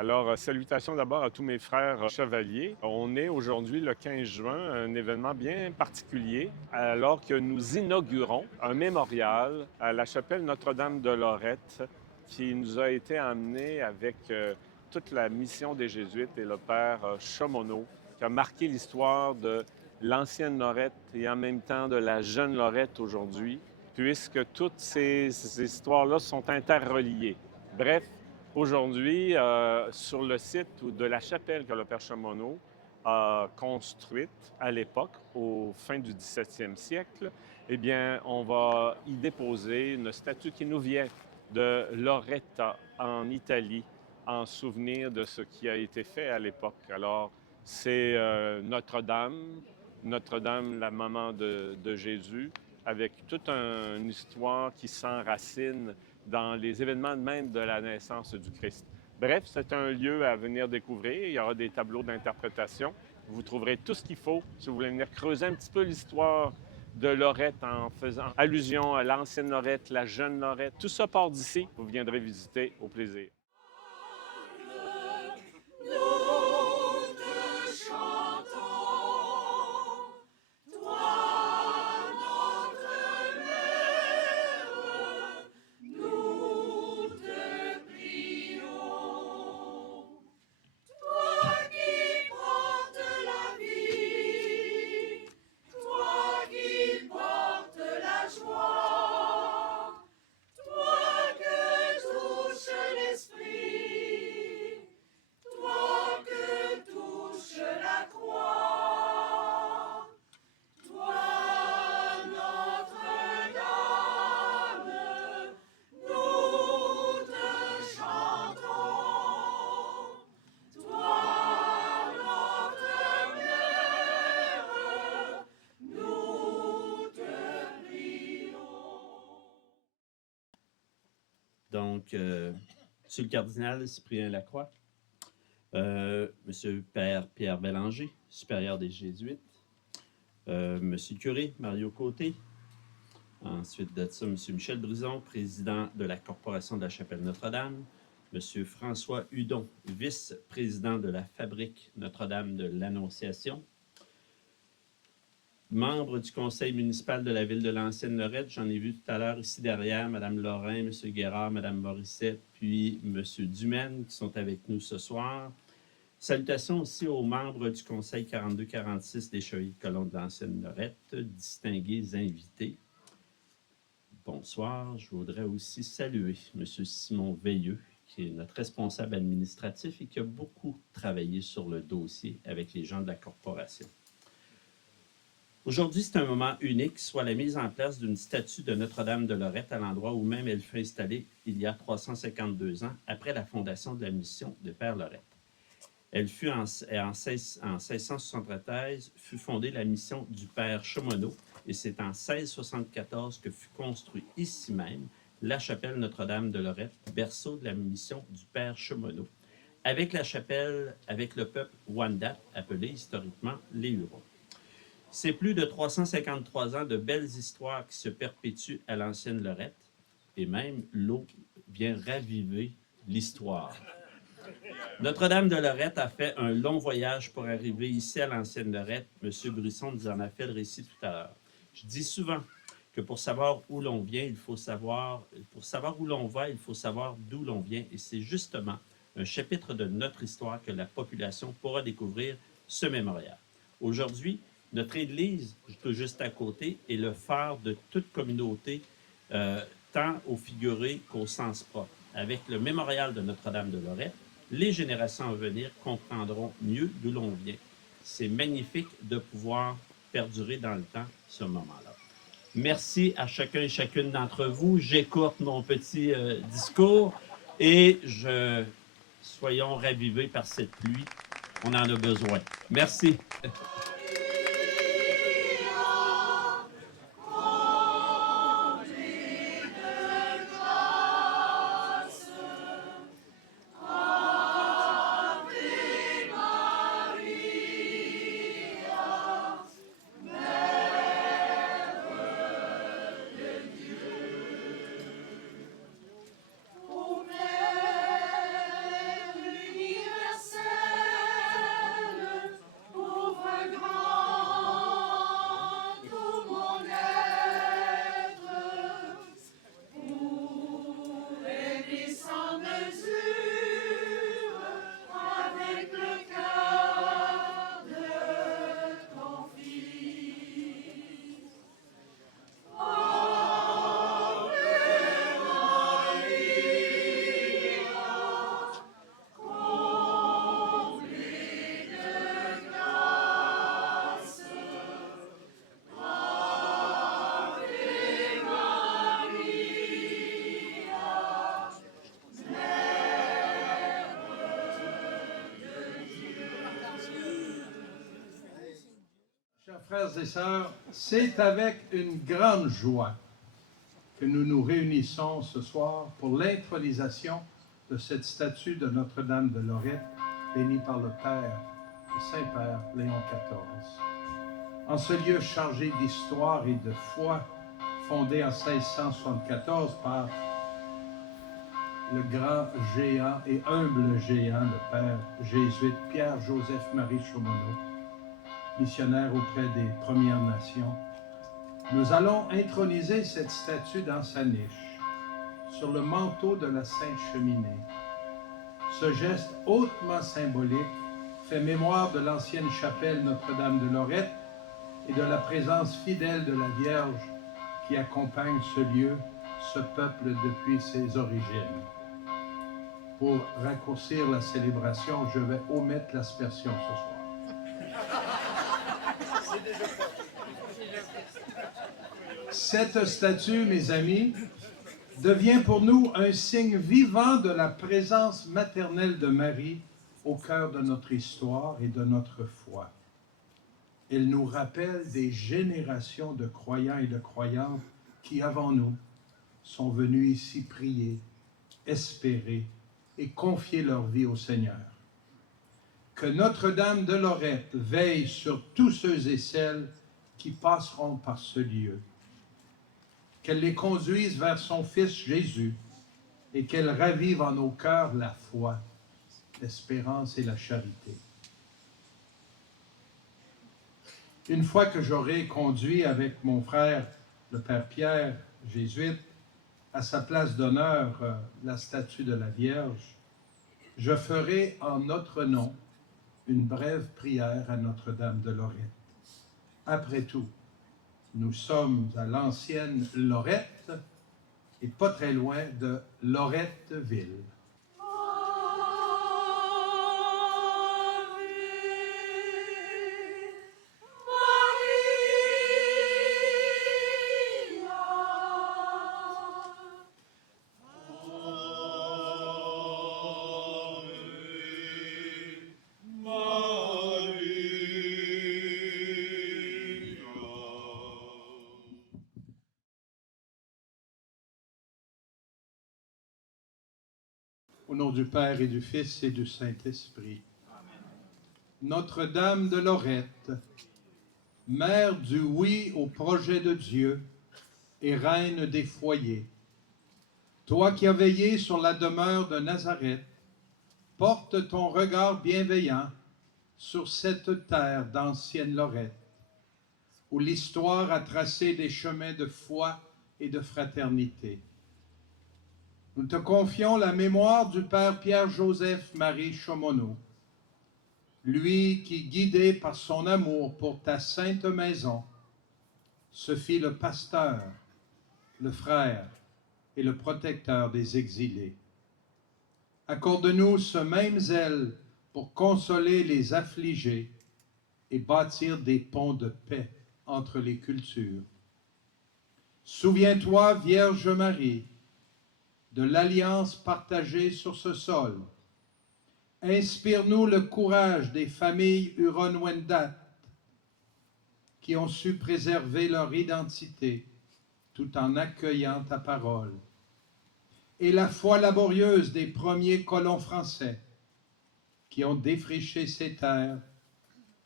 Alors, salutations d'abord à tous mes frères chevaliers. On est aujourd'hui le 15 juin, un événement bien particulier, alors que nous inaugurons un mémorial à la chapelle Notre-Dame de Lorette qui nous a été amené avec toute la mission des Jésuites et le père Chamonneau, qui a marqué l'histoire de l'ancienne Lorette et en même temps de la jeune Lorette aujourd'hui, puisque toutes ces histoires-là sont interreliées. Bref, aujourd'hui, sur le site de la chapelle que le père Chamonneau a construite à l'époque, au fin du 17e siècle, eh bien, on va y déposer une statue qui nous vient de Loretta en Italie, en souvenir de ce qui a été fait à l'époque. Alors, c'est Notre-Dame, Notre-Dame, la maman de Jésus, avec toute une histoire qui s'enracine dans les événements même de la naissance du Christ. Bref, c'est un lieu à venir découvrir. Il y aura des tableaux d'interprétation. Vous trouverez tout ce qu'il faut si vous voulez venir creuser un petit peu l'histoire de Lorette en faisant allusion à l'ancienne Lorette, la jeune Lorette. Tout ça part d'ici. Vous viendrez visiter au plaisir. Donc, Monsieur le cardinal Cyprien Lacroix, Monsieur le Père Pierre Bélanger, supérieur des Jésuites, Monsieur le curé Mario Côté, ensuite de ça, Monsieur Michel Brison, président de la Corporation de la Chapelle Notre-Dame, Monsieur François Hudon, vice-président de la Fabrique Notre-Dame de l'Annonciation, membre du conseil municipal de la ville de l'Ancienne-Lorette. J'en ai vu tout à l'heure ici derrière, Mme Lorrain, M. Guérard, Mme Morissette, puis M. Dumaine qui sont avec nous ce soir. Salutations aussi aux membres du conseil 42-46 des Chevaliers de Colomb de l'Ancienne-Lorette, distingués invités. Bonsoir. Je voudrais aussi saluer M. Simon Veilleux, qui est notre responsable administratif et qui a beaucoup travaillé sur le dossier avec les gens de la corporation. Aujourd'hui, c'est un moment unique, soit la mise en place d'une statue de Notre-Dame de Lorette à l'endroit où même elle fut installée il y a 352 ans, après la fondation de la mission de Père Lorette. Elle fut en 1673 fut fondée la mission du Père Chamonneau et c'est en 1674 que fut construite ici même la chapelle Notre-Dame de Lorette, berceau de la mission du Père Chamonneau, avec la chapelle, avec le peuple Wendat, appelé historiquement les Hurons. C'est plus de 353 ans de belles histoires qui se perpétuent à l'ancienne Lorette, et même l'eau vient raviver l'histoire. Notre-Dame de Lorette a fait un long voyage pour arriver ici à l'ancienne Lorette. M. Brisson nous en a fait le récit tout à l'heure. Je dis souvent que pour savoir où l'on vient, il faut savoir, pour savoir où l'on va, il faut savoir d'où l'on vient. Et c'est justement un chapitre de notre histoire que la population pourra découvrir ce mémorial. Aujourd'hui, notre église, tout juste à côté, est le phare de toute communauté, tant au figuré qu'au sens propre. Avec le mémorial de Notre-Dame de Lorette, les générations à venir comprendront mieux d'où l'on vient. C'est magnifique de pouvoir perdurer dans le temps ce moment-là. Merci à chacun et chacune d'entre vous. J'écourte mon petit discours et soyons ravivés par cette pluie. On en a besoin. Merci. Frères et sœurs, c'est avec une grande joie que nous nous réunissons ce soir pour l'intronisation de cette statue de Notre-Dame de Lorette, bénie par le Père, le Saint-Père Léon XIV. En ce lieu chargé d'histoire et de foi, fondé en 1674 par le grand géant et humble géant, le père jésuite Pierre-Joseph-Marie Chaumonot, missionnaire auprès des Premières Nations, nous allons introniser cette statue dans sa niche, sur le manteau de la Sainte Cheminée. Ce geste hautement symbolique fait mémoire de l'ancienne chapelle Notre-Dame de Lorette et de la présence fidèle de la Vierge qui accompagne ce lieu, ce peuple depuis ses origines. Pour raccourcir la célébration, je vais omettre l'aspersion ce soir. Cette statue, mes amis, devient pour nous un signe vivant de la présence maternelle de Marie au cœur de notre histoire et de notre foi. Elle nous rappelle des générations de croyants et de croyantes qui, avant nous, sont venus ici prier, espérer et confier leur vie au Seigneur. Que Notre-Dame de Lorette veille sur tous ceux et celles qui passeront par ce lieu. Qu'elle les conduise vers son Fils Jésus et qu'elle ravive en nos cœurs la foi, l'espérance et la charité. Une fois que j'aurai conduit avec mon frère, le Père Pierre, jésuite, à sa place d'honneur la statue de la Vierge, je ferai en notre nom une brève prière à Notre-Dame de Lorette. Après tout, nous sommes à l'ancienne Lorette et pas très loin de Loretteville. Au nom du Père et du Fils et du Saint-Esprit. Notre-Dame de Lorette, mère du oui au projet de Dieu et reine des foyers, toi qui as veillé sur la demeure de Nazareth, porte ton regard bienveillant sur cette terre d'ancienne Lorette, où l'histoire a tracé des chemins de foi et de fraternité. Nous te confions la mémoire du Père Pierre-Joseph-Marie Chaumonot, lui qui, guidé par son amour pour ta sainte maison, se fit le pasteur, le frère et le protecteur des exilés. Accorde-nous ce même zèle pour consoler les affligés et bâtir des ponts de paix entre les cultures. Souviens-toi, Vierge Marie, de l'alliance partagée sur ce sol. Inspire-nous le courage des familles Huron-Wendat qui ont su préserver leur identité tout en accueillant ta parole. Et la foi laborieuse des premiers colons français qui ont défriché ces terres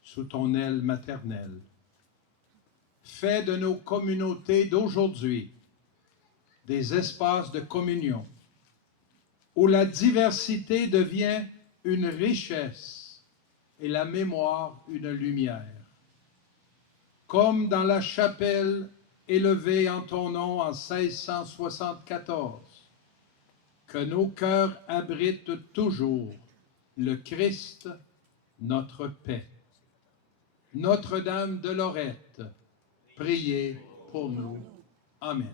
sous ton aile maternelle. Fais de nos communautés d'aujourd'hui des espaces de communion où la diversité devient une richesse et la mémoire une lumière. Comme dans la chapelle élevée en ton nom en 1674, que nos cœurs abritent toujours le Christ, notre paix. Notre-Dame de Lorette, priez pour nous. Amen.